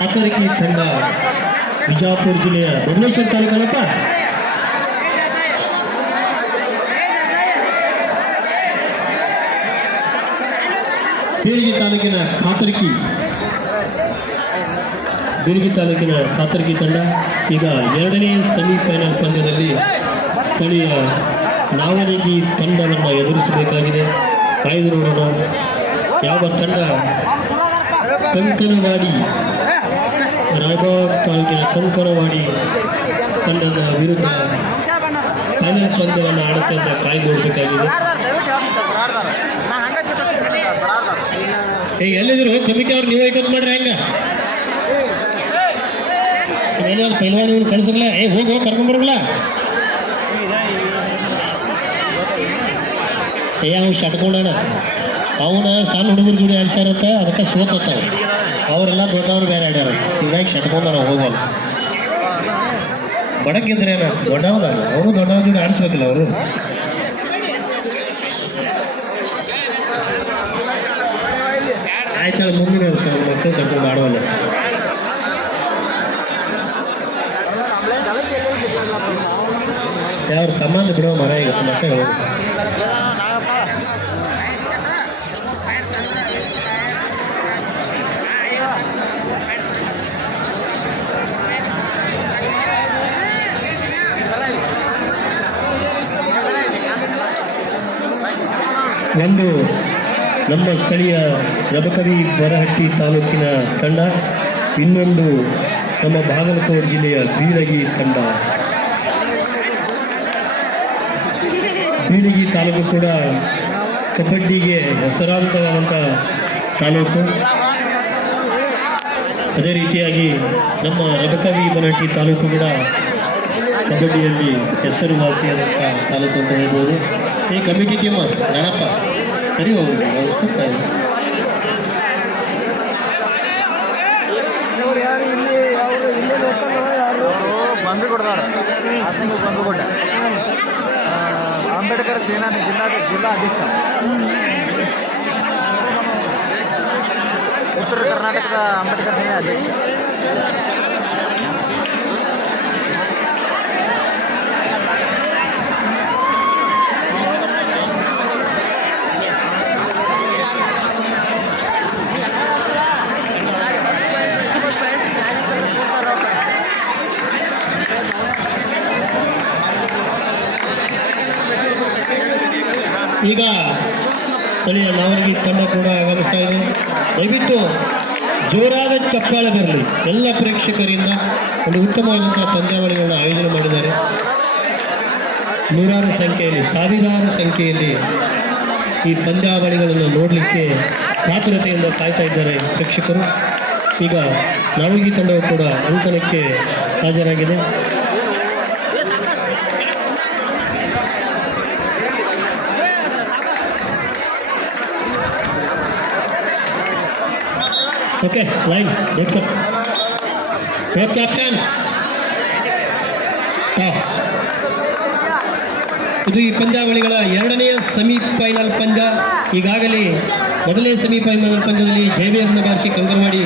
ಕಾತರಿಕಿ ತಂಡ ಬಿಜಾಪುರ ಜಿಲ್ಲೆಯ ಭುವನೇಶ್ವರ ತಾಲೂಕಲ್ಲಪ್ಪ. ಬೀಳಿಗೆ ತಾಲೂಕಿನ ಕಾತರ್ಕಿ ಬೀಳಿಗೆ ತಾಲೂಕಿನ ಕಾತರ್ಕಿ ತಂಡ ಈಗ ಎರಡನೇ ಸೆಮಿಫೈನಲ್ ಪಂದ್ಯದಲ್ಲಿ ಸ್ಥಳೀಯ ನಾವನಿಗಿ ತಂಡವನ್ನು ಎದುರಿಸಬೇಕಾಗಿದೆ. ಕಾಯ್ದು ಯಾವ ತಂಡ ಕಂಕನವಾಡಿ ರಾಯಬಾಗ್ ತಾಲೂಕಿನ ಕಂಕನವಾಡಿ ತಂಡದ ವಿರುದ್ಧ ಫೈನಲ್ ಪಂದ್ಯವನ್ನು ಆಡುತ್ತೆ ಅಂತ ಕಾಯ್ದುಕೊಳ್ಬೇಕಾಗಿದೆ ಏ, ಎಲ್ಲಿದ್ರು ಕಮಿಟಿ ಅವ್ರು, ನೀವೇ ಕತ್ ಮಾಡ್ರಿ ಹೆಂಗ. ಏನಾದ್ರು ಪೈಲ್ವಾನ್ ಇವ್ರು ಕಳ್ಸಿರ್ಲ? ಏ, ಹೋಗಿ ಹೋಗಿ ಕರ್ಕೊಂಡ್ಬರ್ಗಲ್ಲ ಏ, ಅವ್ನು ಶಟ್ಕೊಂಡಾನ. ಅವನ ಸಣ್ಣ ಹುಡುಗರ ಜೋಡಿ ಆಡ್ಸ್ಯಾರತ್ತ ಅದಕ್ಕೆ ಸೋತತ್ತಾವ ಅವರೆಲ್ಲ ದೊಡ್ಡವರು ಬೇರೆ ಆಡ್ಯಾರ ಹೀಗಾಗಿ ಬಡಕ್ಕಿದ್ರೆ ಏನ? ಬಡಕಿದ್ರೆ ದೊಡ್ಡವದ ಅವರು ದೊಡ್ಡವ್ರ ಆಡಿಸ್ಬೇಕಿಲ್ಲ ಅವರು. ಆಯ್ತಾಳೆ ಮುಂದಿನ ವರ್ಷ ಮಕ್ಕಳು ಕರ್ಕೊಂಡು ಆಡೋಲ್ಲ ಯಾರು ತಮ್ಮಂದು ಬಿಡೋ ಮರ ಈಗ, ಮತ್ತೆ ಒಂದು ನಮ್ಮ ಸ್ಥಳೀಯ ರಬಕವಿ ಬರಹಟ್ಟಿ ತಾಲೂಕಿನ ತಂಡ, ಇನ್ನೊಂದು ನಮ್ಮ ಬಾಗಲಕೋಟೆ ಜಿಲ್ಲೆಯ ಬೀಳಗಿ ತಂಡ. ಬೀಳಗಿ ತಾಲೂಕು ಕೂಡ ಕಬಡ್ಡಿಗೆ ಹೆಸರಾಂತವಾದಂಥ ತಾಲೂಕು. ಅದೇ ರೀತಿಯಾಗಿ ನಮ್ಮ ರಬಕವಿ ಬರಹಟ್ಟಿ ತಾಲೂಕು ಕೂಡ ಕಬಡ್ಡಿಯಲ್ಲಿ ಹೆಸರುವಾಸಿಯಾದಂಥ ತಾಲೂಕು ಅಂತ ಹೇಳ್ಬೋದು. ಈ ಕಮಿಟಿ ಟೀಮ್ ನಾನಪ್ಪ ಸರಿ ಹೋಗ್ರಿ. ಬಂದು ಕೊಡ್ತಾರೆ. ಬಂದು ಕೊಟ್ಟ ಅಂಬೇಡ್ಕರ್ ಸೇನಾ ಜಿಲ್ಲಾ ಜಿಲ್ಲಾ ಅಧ್ಯಕ್ಷ. ಉತ್ತರ ಕರ್ನಾಟಕದ ಅಂಬೇಡ್ಕರ್ ಸೇನಾ ಅಧ್ಯಕ್ಷ. ಈಗ ಕೊನೆಯ ನಾವರಿಗೆ ತಂಡ ಕೂಡ ಆಗಮಿಸ್ತಾ ಇದೆ. ದಯವಿಟ್ಟು ಜೋರಾದ ಚಪ್ಪಾಳೆ ಬರಲಿ. ಎಲ್ಲ ಪ್ರೇಕ್ಷಕರಿಂದ ಒಂದು ಉತ್ತಮವಾದಂತಹ ಪಂದ್ಯಾವಳಿಗಳನ್ನು ಆಯೋಜನೆ ಮಾಡಿದ್ದಾರೆ. ನೂರಾರು ಸಂಖ್ಯೆಯಲ್ಲಿ, ಸಾವಿರಾರು ಸಂಖ್ಯೆಯಲ್ಲಿ ಈ ಪಂದ್ಯಾವಳಿಗಳನ್ನು ನೋಡಲಿಕ್ಕೆ ಕಾತುರತೆಯಿಂದ ಕಾಯ್ತಾ ಇದ್ದಾರೆ ಪ್ರೇಕ್ಷಕರು. ಈಗ ನಾವಗಿ ತಂಡವು ಕೂಡ ಅಂಕಣಕ್ಕೆ ಹಾಜರಾಗಿದೆ. ಓಕೆ ಲೈನ್ ಡೆಕ್ಕಪ್ ಫೋರ್ ಕ್ಯಾಪ್ಟನ್ಸ್ ಟಾಸ್ ಇದು ಈ ಪಂದ್ಯಾವಳಿಗಳ ಎರಡನೆಯ ಸೆಮಿಫೈನಲ್ ಪಂದ್ಯ. ಈಗಾಗಲೇ ಮೊದಲನೇ ಸೆಮಿಫೈನಲ್ ಪಂದ್ಯದಲ್ಲಿ ಜೈವೀರನ ಭಾಷೆ ಕಂಗನವಾಡಿ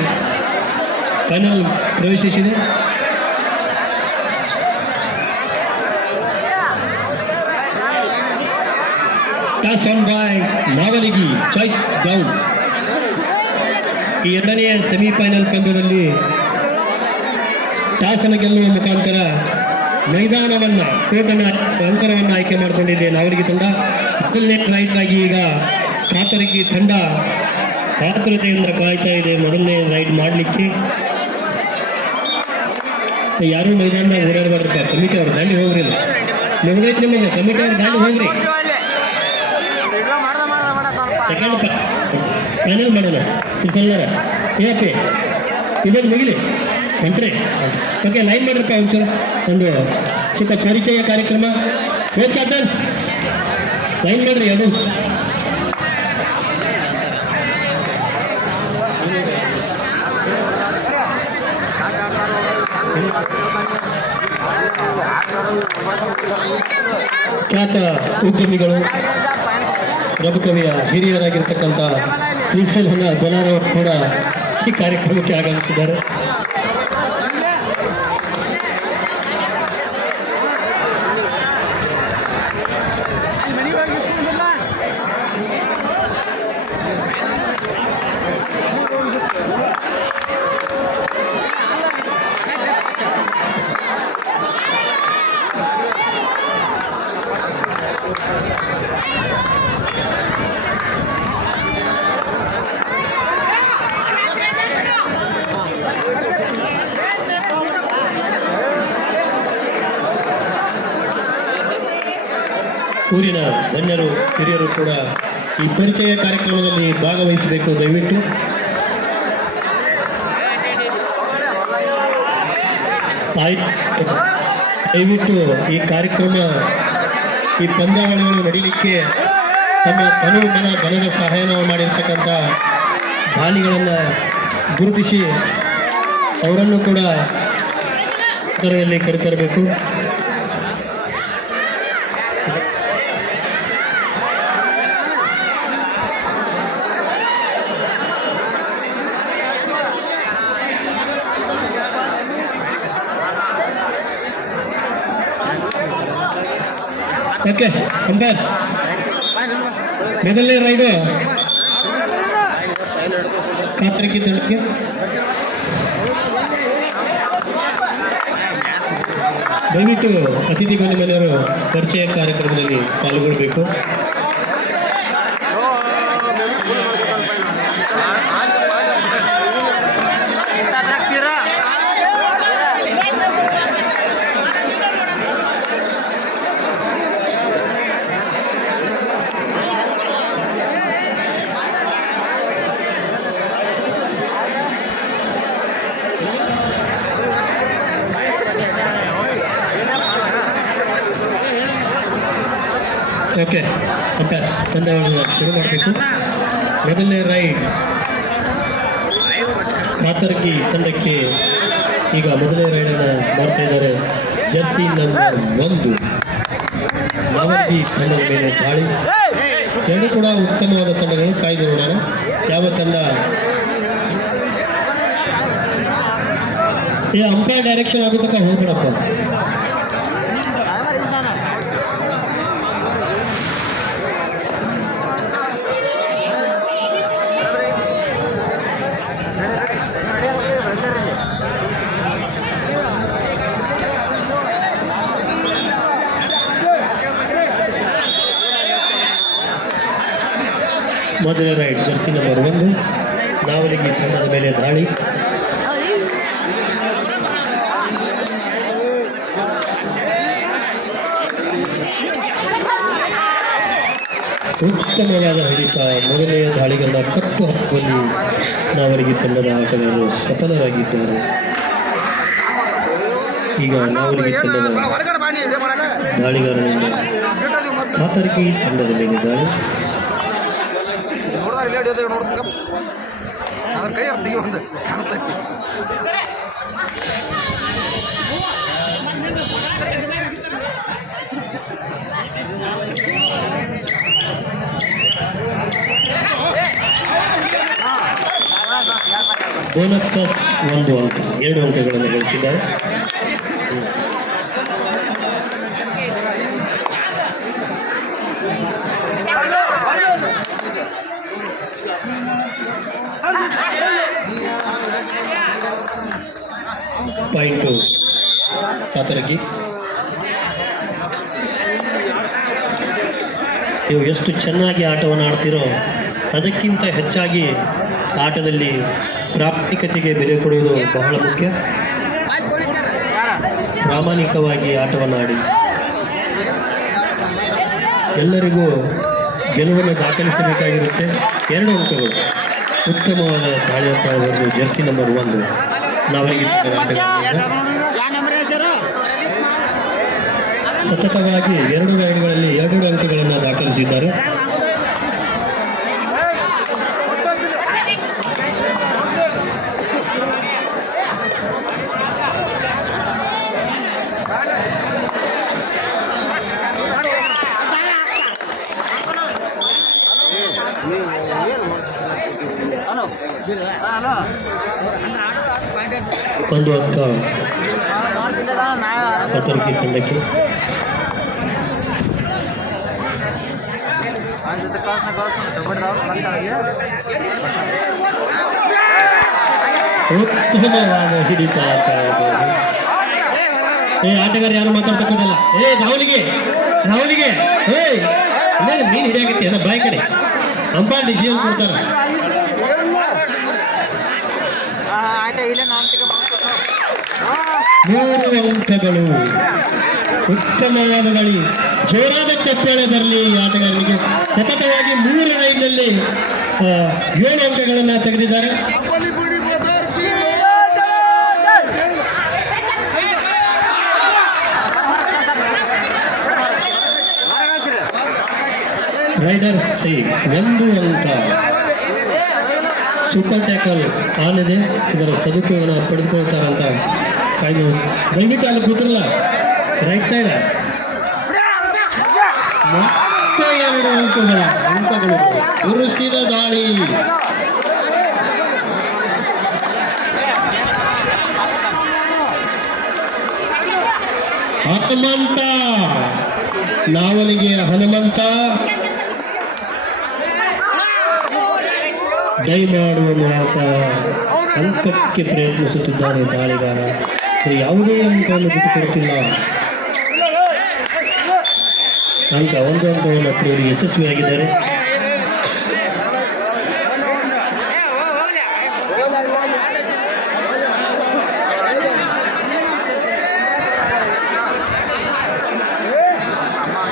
ಫೈನಲ್ ಪ್ರವೇಶಿಸಿದೆ. Toss won by Navalgi choice ground ಈ ಎರಡನೆಯ ಸೆಮಿಫೈನಲ್ ಪಂದ್ಯದಲ್ಲಿ ಟಾಸನ ಗೆಲ್ಲುವ ಮುಖಾಂತರ ಮೈದಾನವನ್ನ, ಕೋಟನ ಅಂತರವನ್ನು ಆಯ್ಕೆ ಮಾಡಿಕೊಂಡಿದೆ ನಾವರಿಗೆ ತಂಡ ಮೊದಲನೇ ಆಗಿ ಈಗ ಕಾತರಗಿ ತಂಡ ಆತುರತೆಯಿಂದ ಕಾಯ್ತಾ ಇದೆ. ಮೊದಲನೇ ರೈಡ್ ಮಾಡಲಿಕ್ಕೆ ಯಾರು ಮೈದಾನ ಓಡಾಡಬಾರ್ದಪ್ಪ ಕಮಿಟಿ ಅವ್ರು ದಾಂಡಿ ಹೋಗ್ರಿ ನಿಮ್ದೈತೆ ನಿಮಗೆ ಕಮಿಟಿ ಅವ್ರು ದಾಂಡಿ ಹೋಗ್ರಿ. ಸೆಕೆಂಡ್ ಫೈನಲ್ ಮಾಡೋಣ ಸಿಸಲ್ಲರ ಏನಪ್ಪಿ ಇದನ್ನು ಮುಗಿಲಿ? ಎಂಟ್ರಿ? ಓಕೆ, ಲೈನ್ ಮಾಡ್ರಪ್ಪ ಒಂಚೂರು. ಒಂದು ಚಿಕ್ಕ ಪರಿಚಯ ಕಾರ್ಯಕ್ರಮ. ವೇದಿಕೆ ಡ್ಯಾನ್ಸ್ ಲೈನ್ ಮಾಡ್ರಿ, ಅದು. ಖ್ಯಾತ ಉದ್ಯಮಿಗಳು, ರಘುಕವಿಯ ಹಿರಿಯರಾಗಿರ್ತಕ್ಕಂಥ ಶ್ರೀಶೈಲ ಅವರು ಕೂಡ ಈ ಕಾರ್ಯಕ್ರಮಕ್ಕೆ ಆಗಮಿಸಿದ್ದಾರೆ. ಊರಿನ ಗಣ್ಯರು, ಹಿರಿಯರು ಕೂಡ ಈ ಪರಿಚಯ ಕಾರ್ಯಕ್ರಮದಲ್ಲಿ ಭಾಗವಹಿಸಬೇಕು. ದಯವಿಟ್ಟು. ಆಯ್ತು. ದಯವಿಟ್ಟು ಈ ಕಾರ್ಯಕ್ರಮ, ಈ ಪಂದ್ಯಾವಳಿಗಳು ನಡೀಲಿಕ್ಕೆ ತಮ್ಮ ತನು ಮನ ಧನದ ಸಹಾಯನ ಮಾಡಿರ್ತಕ್ಕಂಥ ದಾನಿಗಳನ್ನು ಗುರುತಿಸಿ ಅವರನ್ನು ಕೂಡ ಇದರಲ್ಲಿ ಕರೆತರಬೇಕು. ಓಕೆ ಅಂಬರ್ ಮೊದಲನೇ ರೈಡು ಕಾತರಿಕೆ ತಂಡಕ್ಕೆ ದಯವಿಟ್ಟು ಅತಿಥಿ ಮನೆಯವರು ಪರಿಚಯ ಕಾರ್ಯಕ್ರಮದಲ್ಲಿ ಪಾಲ್ಗೊಳ್ಬೇಕು ಓಕೆ ಪಂದ್ಯಾವಳಿ ಶುರು ಮಾಡಬೇಕು ಮೊದಲನೇ ರೈಡ್. ಕಾತರ್ಗಿ ತಂಡಕ್ಕೆ ಈಗ ಮೊದಲನೇ ರೈಡನ್ನು ಮಾಡ್ತಾ ಇದ್ದಾರೆ. ಜರ್ಸಿ ನಂಬರ್ ಒಂದು. ಮಾವರ್ಗಿ ತಂಡದ ಮೇಲೆ ದಾಳಿ. ಎರಡು ಕೂಡ ಉತ್ತಮವಾದ ತಂಡಗಳು ಕಾಯ್ದು ನೋಡೋಣ. ಯಾವ ತಂಡ? ಅಂಪೈರ್ ಡೈರೆಕ್ಷನ್ ಆಗೋ ತನಕ ಹೋಗ್ಬಿಡಪ್ಪ ಮೊದಲ ರೈಡ್ ಜರ್ಸಿ ನಂಬರ್ ಒಂದು ನಾವಲಿಗೆ ತಂಡದ ಮೇಲೆ ದಾಳಿ. ಉತ್ತಮವಾದ ಹಿಡಿತ, ಮೊದಲನೆಯ ದಾಳಿಗಳನ್ನ ಕಟ್ಟು ಹಾಕುವಲ್ಲಿ ನಾವರಿಗೆ ತಂಡದ ಆಟಗಾರರು ಸಫಲರಾಗಿದ್ದಾರೆ. ಈಗ ನಾವರಿಗೆ ತಂಡದ ದಾಳಿಗಾರರಿಂದ ಕಾತರ್ಗಿ ತಂಡದ ಮೇಲೆ ದಾಳಿ. ನೋಡ್ದಾರ ಇಲ್ಲೇ ಹಿಡಿಯೋದು ನೋಡ್ತಂಗ ಅದ್ರ ಕೈ ಅರ್ತಿಗೆ ಒಂದು ಕಾಣ್ತೈತಿ ಬೋನಸ್ ಪ್ಲಸ್ ಒಂದು ಅಂಕ ಎರಡು ಅಂಕಗಳನ್ನು ಗಳಿಸಿದ್ದಾರೆ ಕಾತರಗಿ ನೀವು ಎಷ್ಟು ಚೆನ್ನಾಗಿ ಆಟವನ್ನು ಆಡ್ತೀರೋ ಅದಕ್ಕಿಂತ ಹೆಚ್ಚಾಗಿ ಆಟದಲ್ಲಿ ಪ್ರಾಪ್ತಿಕತೆಗೆ ಬೆಲೆ ಕೊಡುವುದು ಬಹಳ ಮುಖ್ಯ. ಪ್ರಾಮಾಣಿಕವಾಗಿ ಆಟವನ್ನು ಆಡಿ. ಎಲ್ಲರಿಗೂ ಗೆಲುವನ್ನು ದಾಖಲಿಸಬೇಕಾಗಿರುತ್ತೆ. ಎರಡು ಅಂಕಗಳು. ಉತ್ತಮವಾದ ದಾಳಿಯತ್ತ ಒಂದು ಜರ್ಸಿ ನಂಬರ್ ಒಂದು. ನಾವರಿಗೆ ಸತತವಾಗಿ ಎರಡು ರೈಡ್ಗಳಲ್ಲಿ ಎರಡು ಅಂಕಗಳನ್ನು ದಾಖಲಿಸಿದ್ದಾರೆ. ಒಂದು ಅಂಕ. ಪತ್ರಿಕೆ ತಂಡಕ್ಕೆ ಉತ್ತಮವಾದ ಹಿಡಿತ. ಏ ಆಟಗಾರ ಯಾರು ಮಾತಾಡ್ತಕ್ಕದಲ್ಲ ಏ, ರಾಹುಲಿಗೆ ರಾಹುಲಿಗೆ, ಏ ಇನ್ನೇನು ಮೀನು ಹಿಡಿಯಾಗತ್ತಿ ಅಲ್ಲ ಬಾಯ್ ಕಡೆ ಅಂಪೈರ್ ಡಿಸಿಷನ್ ಕೊಡ್ತಾರ ಇಲ್ಲ ಮೂರು ಅಂಕಗಳು ಉತ್ತಮವಾದ ಗಳಿ. ಜೋರಾದ ಚಪ್ಪಾಳೆ ಬರಲಿ ಈ ಆಟಗಾರರಿಗೆ ಸತತವಾಗಿ ಮೂರು ಲೈನ್ನಲ್ಲಿ ಆ, ಏಳು ಅಂಕಗಳನ್ನು ತೆಗೆದಿದ್ದಾರೆ. ರೈಡರ್ ಸಿ ಒಂದು ಅಂತ ಸೂಪರ್ ಟ್ಯಾಕಲ್ ಆನಿದೆ ಇದೆ. ಇದರ ಸದುಪಯೋಗ ಪಡೆದುಕೊಳ್ತಾರಂತ ಕಾಯ್ದು. ದಯವಿಟ್ಟು ಅಲ್ಲಿ ಕೂತಿರಲ್ಲ. ರೈಟ್ ಸೈಡ್ ಮತ್ತೆ ಎರಡು ಅಂಕಗಳ ಅಂಕಗಳು. ಉರುಸಿದ ದಾಳಿ. ಹನುಮಂತ. ನಾವನಿಗೆ ಹನುಮಂತ. ದಯ ಮಾಡುವ ಮೂಲಕ ಅಂಕಕ್ಕೆ ಪ್ರಯತ್ನಿಸುತ್ತಿದ್ದಾನೆ ದಾಳಿಗಾರ. ಯಾವುದೇ ಅಂಕವನ್ನು ಬಿಟ್ಟುಕೊಡುತ್ತಿಲ್ಲ. ಅಂಕ ಒಂದು ಅಂಕವನ್ನು ಪಡೆಯಲು ಯಶಸ್ವಿಯಾಗಿದ್ದಾರೆ.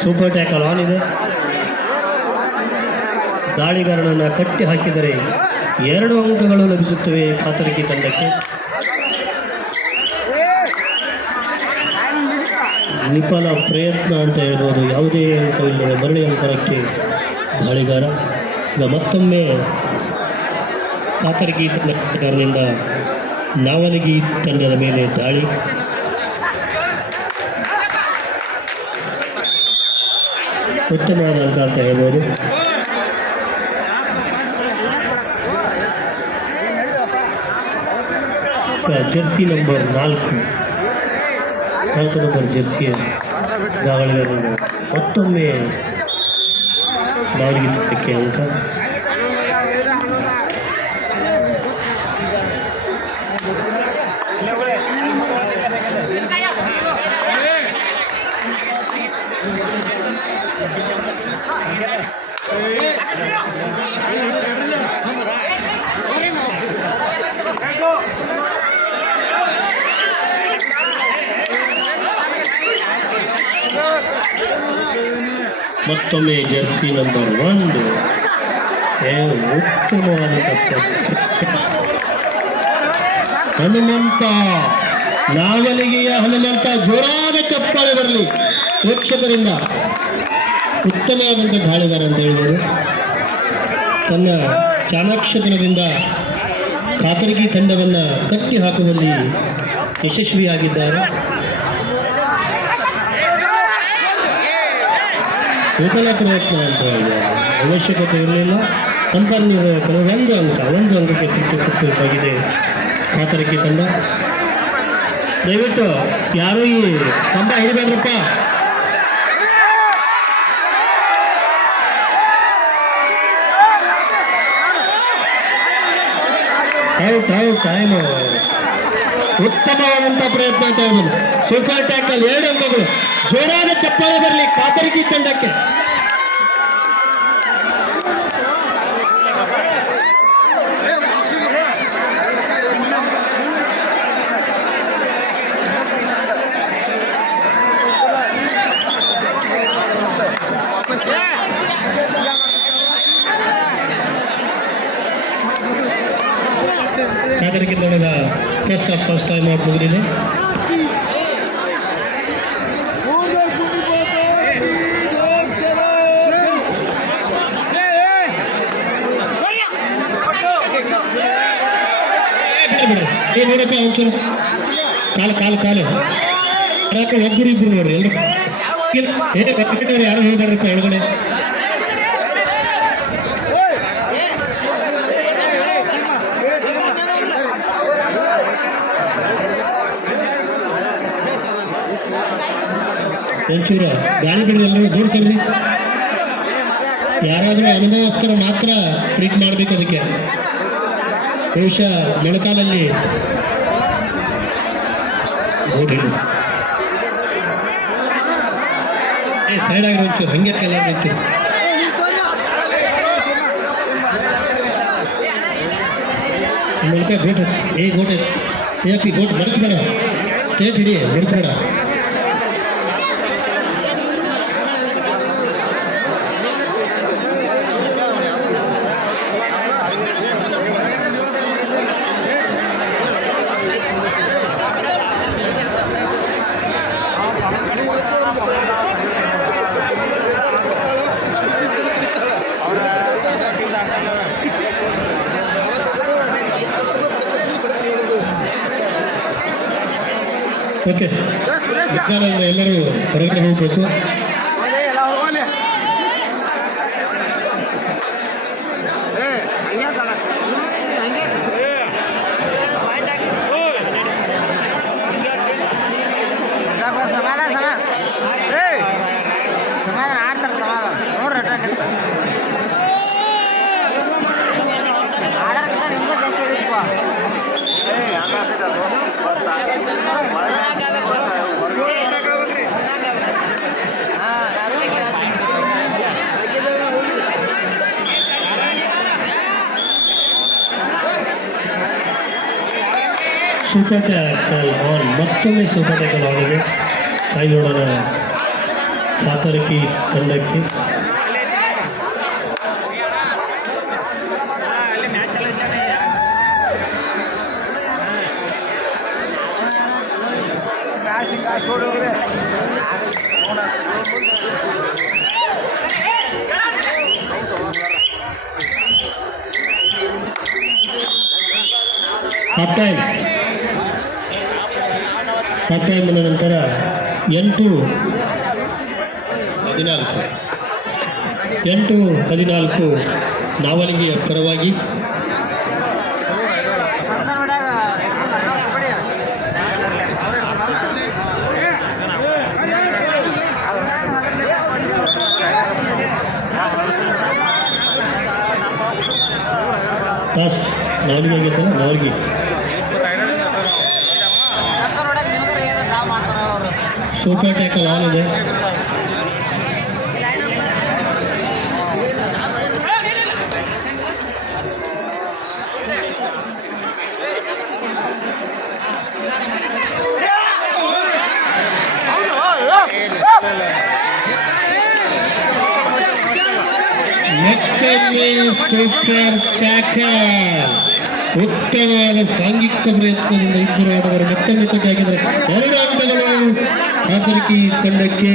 ಸೂಪರ್ ಟ್ಯಾಕಲ್ ಆನ್ ಇದೆ. ದಾಳಿಗಾರನನ್ನು ಕಟ್ಟಿ ಹಾಕಿದರೆ ಎರಡು ಅಂಕಗಳು ಲಭಿಸುತ್ತವೆ ಕಾತರಿಕೆ ತಂಡಕ್ಕೆ. ವಿಫಲ ಪ್ರಯತ್ನ ಅಂತ ಹೇಳ್ಬೋದು. ಯಾವುದೇ ಅಂಕವಿಲ್ಲದೆ ಮರಳಿ ಅಂತರಕ್ಕೆ ಬಾಳಿಗಾರ ಈಗ ಮತ್ತೊಮ್ಮೆ ಕಾತರಿಕೆ ತಂಡಗಾರನಿಂದ ನಾವಲಗಿ ತಂಡದ ಮೇಲೆ ದಾಳಿ. ಉತ್ತಮವಾದ ಅಂಕ ಅಂತ ಹೇಳ್ಬೋದು. ಜೆರ್ಸಿ ನಂಬರ್ ನಾಲ್ಕು. ನಾಲ್ಕು ನಂಬರ್ ಜೆರ್ಸಿಯ ಮತ್ತೊಮ್ಮೆ ದಾಳಿಗೆ ಅಂಕ ಮತ್ತೊಮ್ಮೆ ಜರ್ಸಿ ನಂಬರ್ ಒಂದು. ಉತ್ತಮವಾದ ಹನುಮಂತ ನಾವಲಿಗೆಯ ಹನುಮಂತ ಜೋರಾದ ಚಪ್ಪಾಳೆ ಬರಲಿ. ವೀಕ್ಷಕರಿಂದ ಉತ್ತಮವಾದಂಥ ಗಾಳಿಗಾರ ಅಂತ ಹೇಳಿದರು ತನ್ನ ಚಾಣಾಕ್ಷತನದಿಂದ ಕಾತರಗಿ ತಂಡವನ್ನು ಕಟ್ಟಿ ಹಾಕುವಲ್ಲಿ ಯಶಸ್ವಿಯಾಗಿದ್ದಾರೆ. ವಿಫಲ ಪ್ರಯತ್ನ ಅಂತ ಹೇಳಿದೆ ಅವಶ್ಯಕತೆ ಇರಲಿಲ್ಲ. ನಿರ್ವಾಹಕರು ಒಂದು ಅಂಕ, ಒಂದು ಅಂಕಕ್ಕೆ ತೃಪ್ತಿ ಮಾತರಕ್ಕೆ ತಂಡ. ದಯವಿಟ್ಟು ಯಾರೂ ಈ ಕಂಬ ಹಿಡಿಬೇಡ್ರಪ್ಪ? ಔಟ್ ಔಟ್ ಟೈಮ್ ಉತ್ತಮವಾದಂಥ ಪ್ರಯತ್ನ ಅಂತ ಹೇಳ್ಬೋದು. ಸೂಪರ್ ಟ್ಯಾಕಲ್ ಎರಡು ಅಂಕಗಳು. ಜೋರಾದ ಚಪ್ಪಾಳೆ ಬರಲಿ ಕಾತರಿಕಿ ತಂಡಕ್ಕೆ. ಕಾತರಗಿ ತಂಡದ first half first time out ಮುಗಿದಿದೆ. ಏನು ನೋಡಪ್ಪ ಒಂಚೂರು. ಕಾಲು ಕಾಲು ಕಾಲು. ಯಾಕೆ ಒಬ್ಬರು ಇಬ್ರು ನೋಡ್ರಿ, ಎಲ್ರು. ಏನೇ ಯಾರು ಹೋಗ್ಬೇಡ್ರಪ್ಪ ಒಳಗಡೆ. ಒಂಚೂರು ಗಾಳಿ ಬಿಡಿ ಎಲ್ಲರೂ ದೂರ ಯಾರಾದರೂ ಅನುಭವಸ್ಥರು ಮಾತ್ರ ಟ್ರೀಟ್ ಮಾಡ್ಬೇಕು ಅದಕ್ಕೆ. ಬಹುಶಃ ಮೊಳಕಾಲಲ್ಲಿ ಸೈಡ್ ಆಗಿ ಒಂಚೂರು ಹಂಗೆ ಕೆಲ ನಿಂತಿರು. ಮೂಲಕ ಗೋಟ್ ಹಚ್ಚಿ. ಏ, ಗೋಟ್, ಏ, ಅಪ್ಪಿ, ಗೋಟ್ ಮಡಚಬೇಡ ಸ್ಟೇಟ್ ಹಿಡಿ ಮಡಚಬೇಡ ಓಕೆ. ಎಲ್ಲರಿಗೂ ಎಲ್ಲರೂ ಹೊರಗಡೆ ಹೋಗ್ಬೇಕು. ಸೂಪರ್ ಟ್ಯಾಕಲ್ ಆನ್ ಮತ್ತೊಮ್ಮೆ ಸೂಪರ್ ಟ್ಯಾಕಲ್ ಆಗಿದೆ ಕಾಯಿ ನೋಡೋಣ ಸಾತರಕಿ ತಂಡಕ್ಕೆ ಕಾಶಿ ಬಂದ ನಂತರ ಎಂಟು ಹದಿನಾಲ್ಕು. ಎಂಟು ಹದಿನಾಲ್ಕು ನಾವಲಿಂಗಿಯ ಪರವಾಗಿ ಪಾಸ್ ನಾವಲಿಗೆ ಆಗಿತ್ತಲ್ಲ ನಾವಲಿಗೆ ಸತ್ತ ನೋಡಕ್ ನಿಮ್ಗೆ ಏನು ನಾವು ಮಾಡ್ತಾರ ಅವರು ಸೂಪರ್ ಟ್ಯಾಕಲ್ ಆನ್ ಇದೆ ಮತ್ತೊಮ್ಮೆ ಸೂಪರ್ ಟ್ಯಾಕಲ್ ಉತ್ತಮವಾದ ಸಾಂಘಿಕ ಪ್ರಯತ್ನದಿಂದ ಇಬ್ಬರು ಆಟಗಾರರು ಮತ್ತೊಮ್ಮೆ ಕೊಟ್ಟು ಹಾಕಿದ್ದಾರೆ ಎರಡು ಅಂಕಗಳು ಆತರಿಕಿ ತಂಡಕ್ಕೆ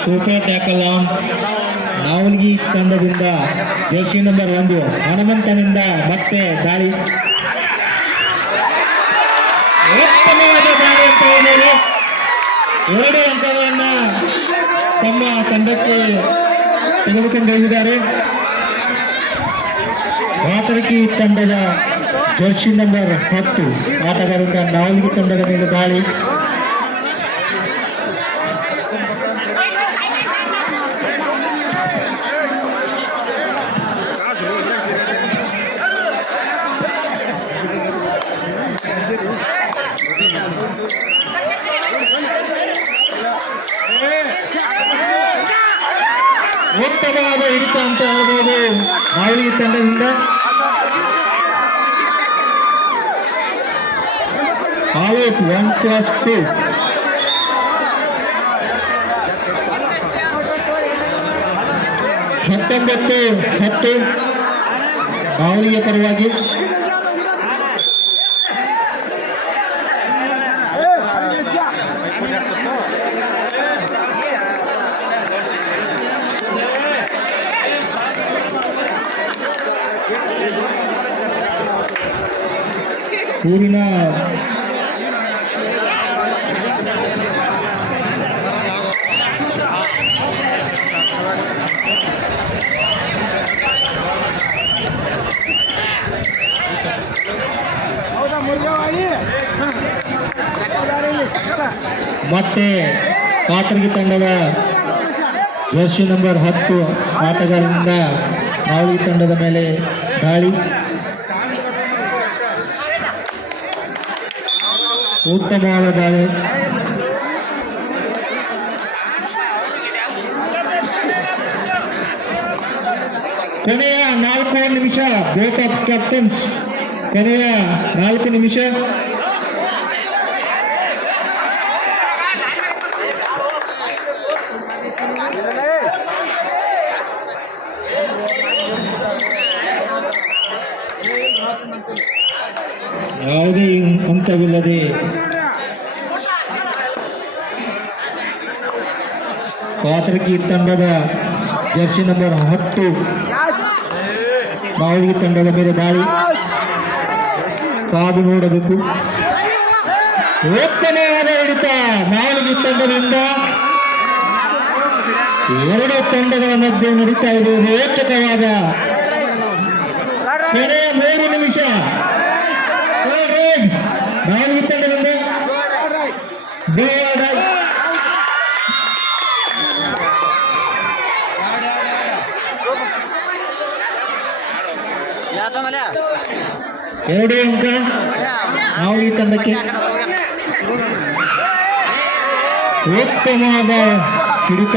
ಸೂಪರ್ ಟ್ಯಾಕಲ್ ಆನ್ ನಾವಲ್ಗಿ ತಂಡದಿಂದ ಜರ್ಸಿ ನಂಬರ್ ಒಂದು ಹನುಮಂತನಿಂದ ಮತ್ತೆ ದಾಳಿ ಉತ್ತಮವಾದ ದಾಳಿ ಅಂತ ಹೇಳಿದರೆ ಎರಡು ಅಂಕಗಳನ್ನ ತಮ್ಮ ತಂಡಕ್ಕೆ ತೆಗೆದುಕೊಂಡು ಹೋಗಿದ್ದಾರೆ. ಮಾತರಕಿ ತಂಡದ ಜರ್ಸಿ ನಂಬರ್ ಹತ್ತು ಆಟಗಾರರಿಂದ ನಾಲ್ಕು ತಂಡದ ಮೇಲೆ ದಾಳಿ. ನಾವಳಿ ತಂಡದಿಂದ ಔಟ್ ಒನ್ ಪ್ಲಸ್ ಟು ಹತ್ತೊಂಬತ್ತು ಹತ್ತು ನಾವಲಿಗೆ ಪರವಾಗಿ ಊರಿನ ಮತ್ತೆ ಕಾತರ್ಗಿ ತಂಡದ ಜರ್ಸಿ ನಂಬರ್ ಹತ್ತು ಆಟಗಾರರಿಂದ ಆಳಿ ತಂಡದ ಮೇಲೆ ದಾಳಿ. ಉತ್ತಮವಾದ ಕೊನೆಯ ನಾಲ್ಕು ನಿಮಿಷ ಬೋತ್ ಕ್ಯಾಪ್ಟನ್ಸ್ ಕೊನೆಯ ನಾಲ್ಕು ನಿಮಿಷ. ಯಾವುದೇ ಅಂಕವಿಲ್ಲದೆ ಕಾತರಗಿ ತಂಡದ ಜರ್ಸಿ ನಂಬರ್ ಹತ್ತು. ಮಾವಳಿಗೆ ತಂಡದ ಮೇಲೆ ದಾಳಿ. ಕಾದು ನೋಡಬೇಕು. ಒತ್ತನೆಯಾದ ಹಿಡಿತ ಮಾವಳಿಗೆ ತಂಡದಿಂದ. ಎರಡು ತಂಡಗಳ ಮಧ್ಯೆ ನಡೀತಾ ಇದೆ. ರೋಚಕವಾದ ಕೊನೆಯ ಮೂರು ನಿಮಿಷ Third round. ಮಾವಳಿಗೆ ತಂಡದಿಂದ ಗೋವಾಡ ಯಾತ ಮಲೆ ಎರಡು ಅಂಕ. ಮಾವಳಿ ತಂಡಕ್ಕೆ ಉತ್ತಮವಾದ ಹಿಡಿತ.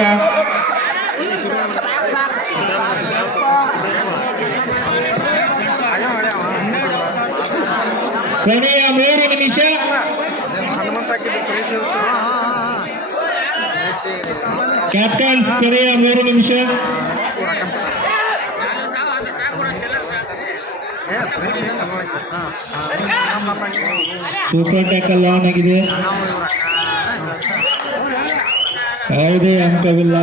ಕೊನೆಯ ಮೂರು ನಿಮಿಷ. ಕ್ಯಾಪ್ಟನ್ಸ್ ಕೊನೆಯ ಮೂರು ನಿಮಿಷ. ಸೂಪರ್ ಟ್ಯಾಕಲ್ ಆನ್ ಆಗಿದೆ ಯಾವುದೇ ಅಂಕವಿಲ್ಲ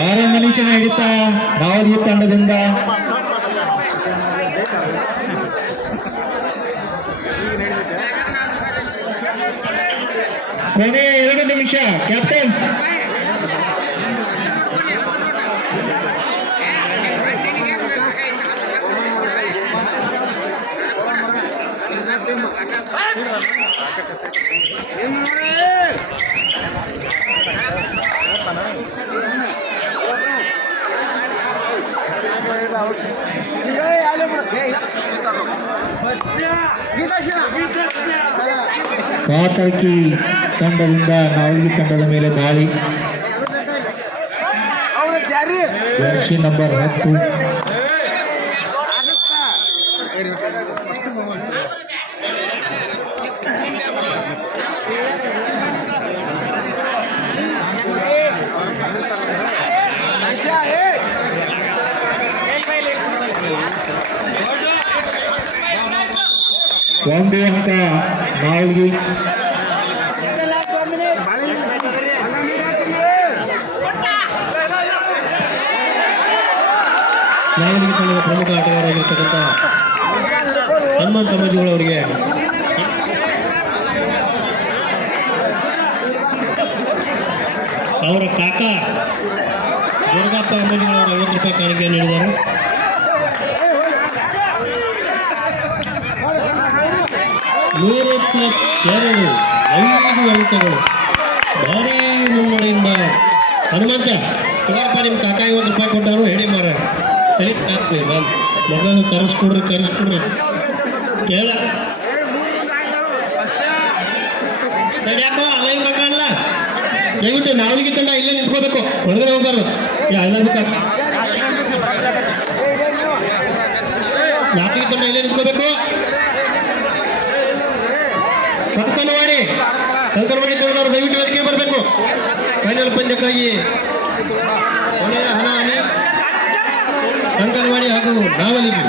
ಆರು ನಾವಲಿ ತಂಡದಿಂದ. ಕೊನೆಯ ಎರಡು ನಿಮಿಷ ಕ್ಯಾಪ್ಟನ್ ಕಾತರ್ಕಿ ತಂಡದಿಂದ ನಾವಲಿ ತಂಡದ ಮೇಲೆ ದಾಳಿ. ಅವನ ಜಾರಿ. ಜರ್ಸಿ ನಂಬರ್ ಹತ್ತು. ಒಂದು ಅಂಕ ನಾಲ್ಕು. ನಾವಲಿಗೆ ತಂಡದ ಪ್ರಮುಖ ಆಟಗಾರರಾಗಿರ್ತಕ್ಕಂಥ ಹನುಮಂತ ಅವರಿಗೆ ಅವರ ಕಾಕ ದುರ್ಗಪ್ಪ ಅವರು ಐವತ್ತು ರೂಪಾಯಿ ಕಾಣಿಕೆ ನೀಡಿದ್ದಾರೆ. ನೂರು ಪ್ಲಸ್ ಎರಡು ಐದು ಅಂಕಗಳು ಭಾರೀ ಮುನ್ನಡೆಯಿಂದ ಹನುಮಂತ ನಿಮ್ಮ ಕಾಕ ಐವತ್ತು ರೂಪಾಯಿ ಕೊಟ್ಟವರು ಹೇಳಿ ಮಾರ ಸರಿ ಹಾಕ್ರಿ ನಾನು ಮಗನ ಕರೆಸ್ಕೊಡ್ರಿ ಕರೆಸ್ಕೊಡ್ರಿ. ಕೇಳ. ಸರಿಯಾಕ ಅಲ್ಲ, ಹಿಂಗೆ ಕಾಕ ಅಲ್ಲ ದಯವಿಟ್ಟು ನಾವಲಿಗೆ ತಂಡ ಇಲ್ಲೇ ನಿಂತ್ಕೋಬೇಕು. ಹೊರಗಡೆ ಹೋಗ್ಬಾರ್ದು. ಎಲ್ಲ ನಾವಲಿಗೆ ತಂಡ ಇಲ್ಲೇ ನಿಂತ್ಕೋಬೇಕು. ಕಂಕನವಾಡಿ ಕಂಕನವಾಡಿ ತಂಡದವರು ದಯವಿಟ್ಟು ವೇದಿಕೆ ಬರಬೇಕು. ಫೈನಲ್ ಪಂದ್ಯಕ್ಕಾಗಿ ಕೊನೆಯ ಹಣಾಹಣಿ ಕಂಕನವಾಡಿ ಹಾಗೂ ನಾವಲಿಗೆ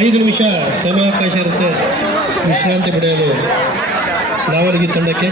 ಐದು ನಿಮಿಷ ಸಮಯಾವಕಾಶ ಇರುತ್ತೆ ವಿಶ್ರಾಂತಿ ಪಡೆಯಲು ನಾವಲಿಗೆ ತಂಡಕ್ಕೆ.